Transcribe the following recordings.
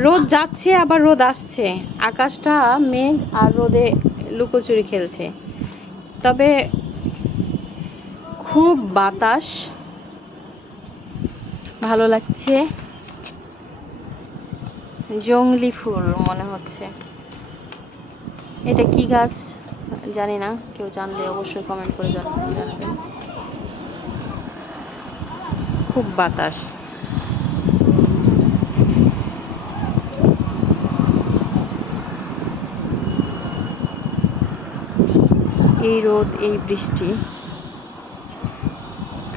রোদ যাচ্ছে আবার রোদ আসছে, আকাশটা মেঘ আর রোদে লুকোচুরি খেলছে। তবে খুব বাতাস, ভালো লাগছে। জংলি ফুল মনে হচ্ছে। এটা কি গাছ জানি না, কেউ জানলে অবশ্যই কমেন্ট করে জানাবেন। খুব বাতাস। এই রোদ এই বৃষ্টি,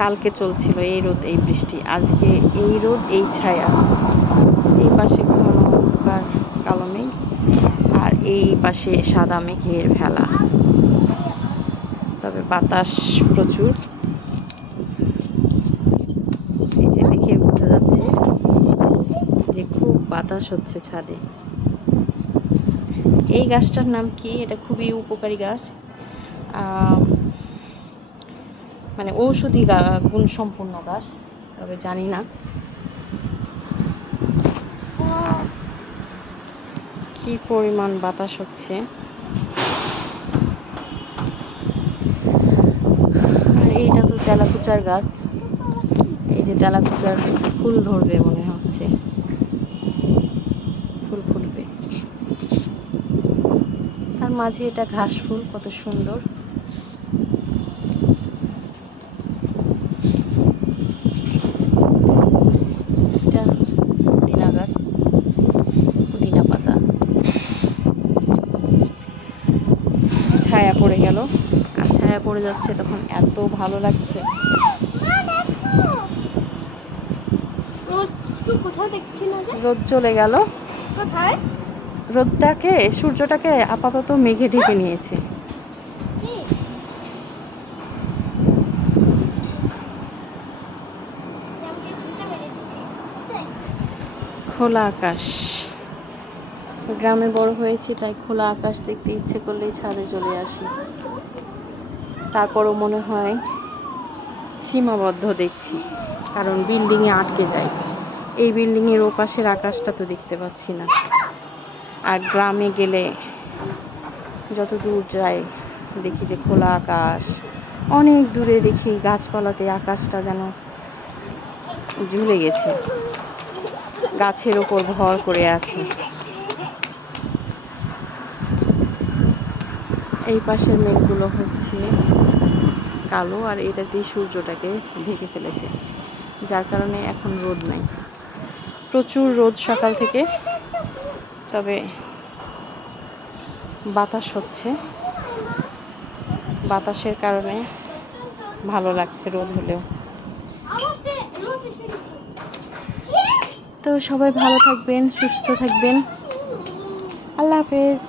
কালকে চলছিল এই রোদ এই বৃষ্টি, আজকে এই রোদ এই ছায়া। এই পাশে ঘন অন্ধকার কালো মেঘ, আর এই পাশে সাদা মেঘের ভেলা। তবে বাতাস প্রচুর, এই যে দেখে বোঝা যাচ্ছে যে খুব বাতাস হচ্ছে ছাদে। এই গাছটার নাম কি? এটা খুবই উপকারী গাছ, মানে ঔষধি গুণ সম্পন্ন গাছ, তবে জানি না কি পরিমাণ বাতাস হচ্ছে। আর এইটা তো তেলাকুচার গাছ, এই যে তেলাকুচার ফুল ধরবে মনে হচ্ছে, ফুল ফুটবে। তার মাঝে এটা ঘাস ফুল, কত সুন্দর। এটা পুদিনা গাছ, পুদিনা পাতা। ছায়া পড়ে গেল, আর ছায়া পড়ে যাচ্ছে তখন এত ভালো লাগছে। রোদ চলে গেল, রোদটাকে সূর্যটাকে আপাতত মেঘে ঢেকে নিয়েছে। খোলা আকাশ, গ্রামে বড় হয়েছি তাই খোলা আকাশ দেখতে ইচ্ছে করলেই ছাদে চলে আসি। তারপরও মনে হয় সীমাবদ্ধ দেখছি, কারণ বিল্ডিংয়ে আটকে যায়। এই বিল্ডিংয়ের ওপাশের আকাশটা তো দেখতে পাচ্ছি না। আর গ্রামে গেলে যত দূর যাই দেখি যে খোলা আকাশ, অনেক দূরে দেখি গাছপালাতে আকাশটা যেন ঝুলে গেছে, গাছের ওপর ভর করে আছে। এই পাশের মেঘগুলো হচ্ছে কালো, আর এটা দিয়ে সূর্যটাকে ঢেকে ফেলেছে, যার কারণে এখন রোদ নাই। প্রচুর রোদ সকাল থেকে, তবে বাতাস হচ্ছে, বাতাসের কারণে ভালো লাগছে রোদ হলেও। তো সবাই ভালো থাকবেন, সুস্থ থাকবেন। আল্লাহ হাফেজ।